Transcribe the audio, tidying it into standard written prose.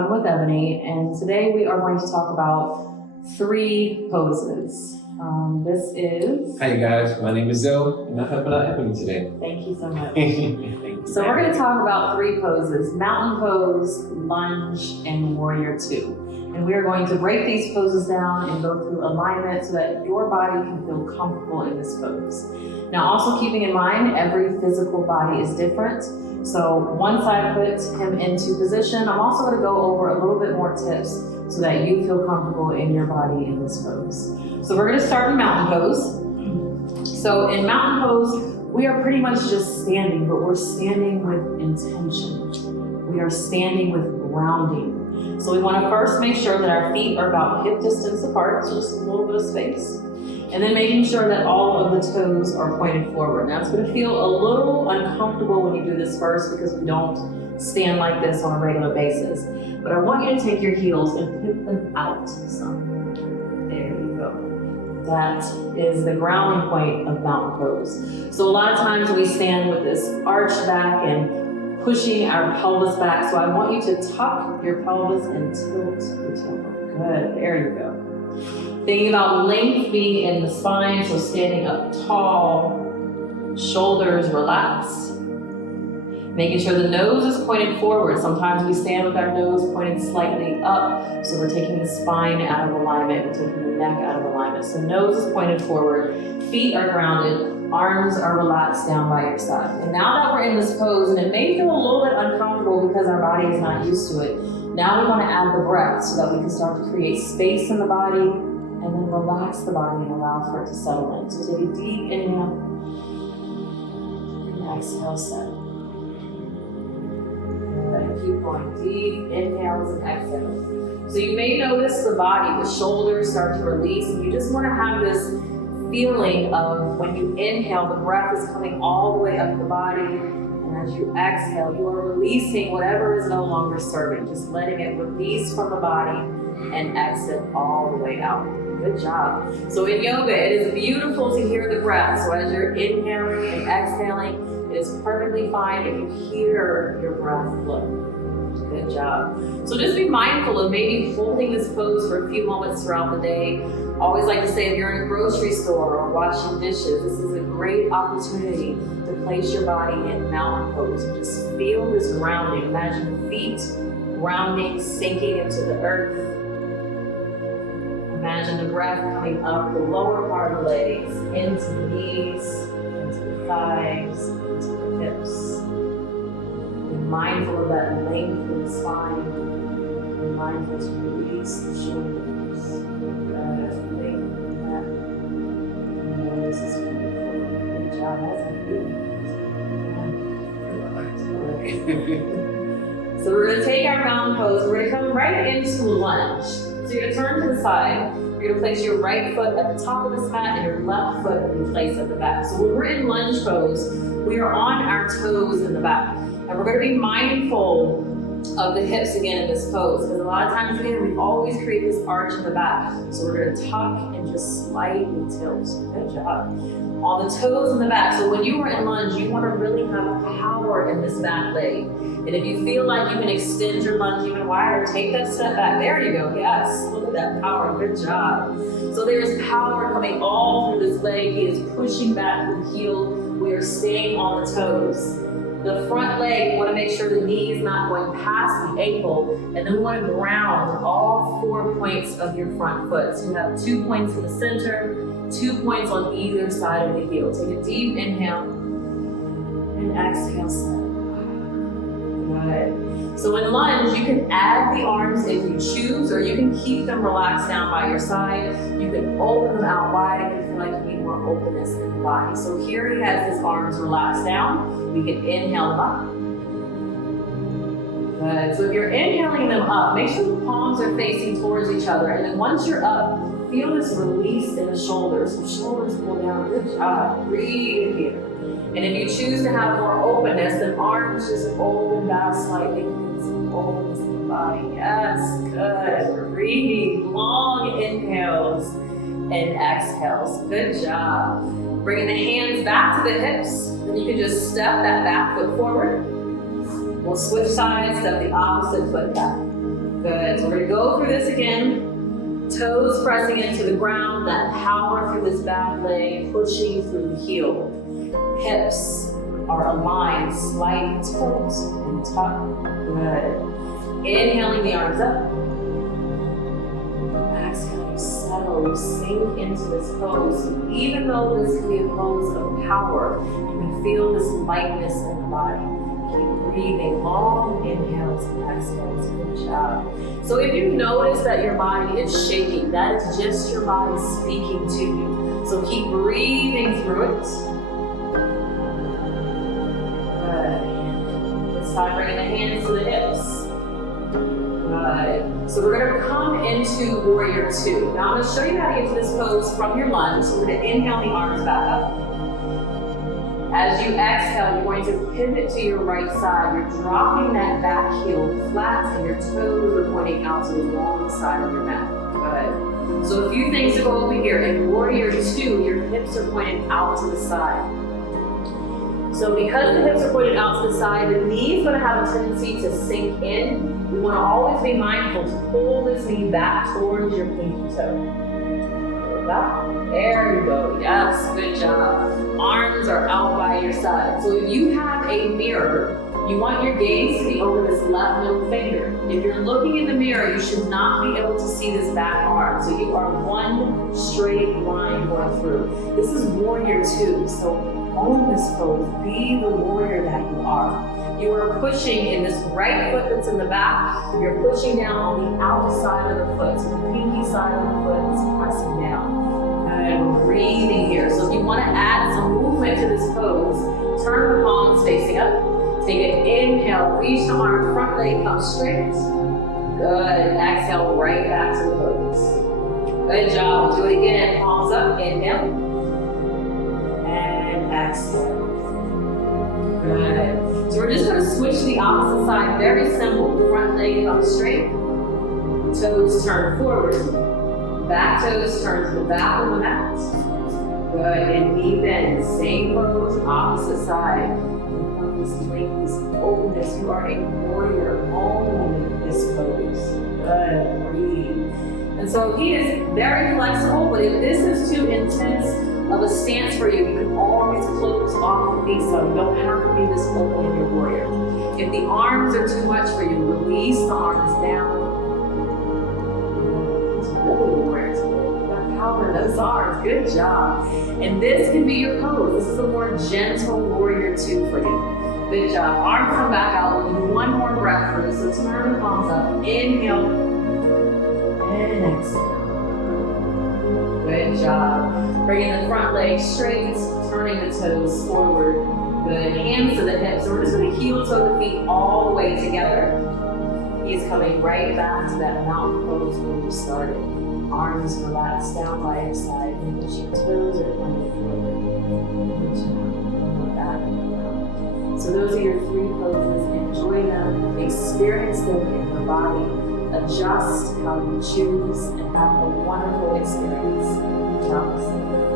One with Ebony, and today we are going to talk about 3 poses. This is... Hi guys, my name is Zoe, and I have Ebony today. Thank you so much. Thank you. So we're going to talk about 3 poses: mountain pose, lunge, and warrior 2. And we are going to break these poses down and go through alignment so that your body can feel comfortable in this pose. Now, also keeping in mind, every physical body is different. So once I put him into position, I'm also going to go over a little bit more tips so that you feel comfortable in your body in this pose. So we're going to start in mountain pose. So in mountain pose, we are pretty much just standing, but we're standing with intention. We are standing with grounding. So we want to first make sure that our feet are about hip distance apart, so just a little bit of space. And then making sure that all of the toes are pointed forward. Now it's going to feel a little uncomfortable when you do this first because we don't stand like this on a regular basis. But I want you to take your heels and put them out some. There you go. That is the grounding point of mountain pose. So a lot of times we stand with this arch back and pushing our pelvis back. So I want you to tuck your pelvis and tilt your tailbone. Good, there you go. Thinking about length being in the spine, so standing up tall, shoulders relaxed. Making sure the nose is pointed forward. Sometimes we stand with our nose pointed slightly up, so we're taking the spine out of alignment, we're taking the neck out of alignment. So nose is pointed forward, feet are grounded, arms are relaxed down by your side. And now that we're in this pose, and it may feel a little bit uncomfortable because our body is not used to it, now we want to add the breath so that we can start to create space in the body and then relax the body and allow for it to settle in. So take a deep inhale and exhale, settle. And keep going, deep inhales and exhales. So you may notice the body, the shoulders start to release, and you just want to have this feeling of when you inhale, the breath is coming all the way up the body, and as you exhale, you are releasing whatever is no longer serving, just letting it release from the body and exit all the way out. Good job. So in yoga, it is beautiful to hear the breath. So as you're inhaling and exhaling, it is perfectly fine if you hear your breath flow. Good job. So just be mindful of maybe holding this pose for a few moments throughout the day. I always like to say, if you're in a grocery store or washing dishes, this is a great opportunity to place your body in mountain pose. Just feel this grounding. Imagine the feet grounding, sinking into the earth. Imagine the breath coming up the lower part of the legs, into the knees, into the thighs, into the hips. Be mindful of that length in the spine. Be mindful to release the shoulders. Lengthen that. And this is beautiful. Good job. That's good. So we're going to take our mountain pose. We're going to come right into lunge. So you're going to turn to the side. You're going to place your right foot at the top of this mat and your left foot in place at the back. So when we're in lunge pose, we are on our toes in the back. And we're going to be mindful of the hips again in this pose. Because a lot of times, again, we always create this arch in the back. So we're going to tuck and just slightly tilt. Good job. On the toes in the back. So when you are in lunge, you want to really have power in this back leg. And if you feel like you can extend your lunge even wider, take that step back. There you go. Yes. Look at that power. Good job. So there's power coming all through this leg. He is pushing back the heel. We are staying on the toes. The front leg, you want to make sure the knee is not going past the ankle. And then we want to ground all 4 points of your front foot. So you have 2 points in the center, 2 points on either side of the heel. Take a deep inhale and exhale, settle. Good. So in lunge, you can add the arms if you choose, or you can keep them relaxed down by your side. You can open them out wide if you feel like you need more openness in the body. So here he has his arms relaxed down. We can inhale them up. Good. So if you're inhaling them up, make sure the palms are facing towards each other. And then once you're up, feel this release in the shoulders. So shoulders pull down. Good job. Breathe in here. And if you choose to have more openness, then arms just open back slightly. Some openness in the body. Yes, good. Breathe. Long inhales and exhales. Good job. Bringing the hands back to the hips. Then you can just step that back foot forward. We'll switch sides, step the opposite foot back. Good. So we're gonna go through this again. Toes pressing into the ground, that power through this back leg, pushing through the heel. Hips are aligned, slight tilt and tuck. Good. Inhaling the arms up. Exhaling, settle, you sink into this pose. Even though this can be a pose of power, you can feel this lightness in the body. Keep breathing, long inhales and exhales. Good job. So if you notice that your body is shaking, that is just your body speaking to you. So keep breathing through it. Good. This time bringing the hands to the hips. Good. So we're going to come into Warrior 2. Now I'm going to show you how to get to this pose from your lunge. So we're going to inhale the arms back up. As you exhale, you're going to pivot to your right side. You're dropping that back heel flat and your toes are pointing out to the wrong side of your mat. Good. So a few things to go over here. In Warrior 2, your hips are pointed out to the side. So because the hips are pointed out to the side, the knee is going to have a tendency to sink in. We want to always be mindful to pull this knee back towards your pinky toe. There you go. Yes, good job. Arms are out by your side. So if you have a mirror, you want your gaze to be over this left middle finger. If you're looking in the mirror, you should not be able to see this back arm. So you are one straight line going through. This is Warrior 2. So own this pose. Be the warrior that you are. You are pushing in this right foot that's in the back. You're pushing down on the outside of the foot. So the pinky side of the foot is pressing down. And we're breathing here. So if you want to add some movement to this pose, turn the palms facing up. Take an inhale, reach the arm, front leg comes straight. Good. Exhale, right back to the pose. Good job. Do it again. Palms up. Inhale. And exhale. Good. So we're just going to switch to the opposite side. Very simple. Front leg comes straight. Toes turn forward. Back toes turn to the back of the mat. Good. And knee bend. Same pose, opposite side. This length, this openness. You are a warrior. Own this pose. Good. Breathe. And so he is very flexible, but if this is too intense of a stance for you, you can always close off the feet so you don't have to be this open in your warrior. If the arms are too much for you, release the arms down. Power in those arms. Good job. And this can be your pose. This is a more gentle Warrior 2 for you. Good job. Arms come back out. We'll do one more breath for this. So turn the palms up. Inhale. And exhale. Good job. Bringing the front leg straight. Turning the toes forward. Good. Hands to the hips. So we're just going to heel toe the feet all the way together. He's coming right back to that mountain pose where you started. Arms relaxed down by your side, and your toes are pointed forward. Back. So those are your 3 poses. Enjoy them, experience them in your body, adjust how you choose, and have a wonderful experience. Namaste.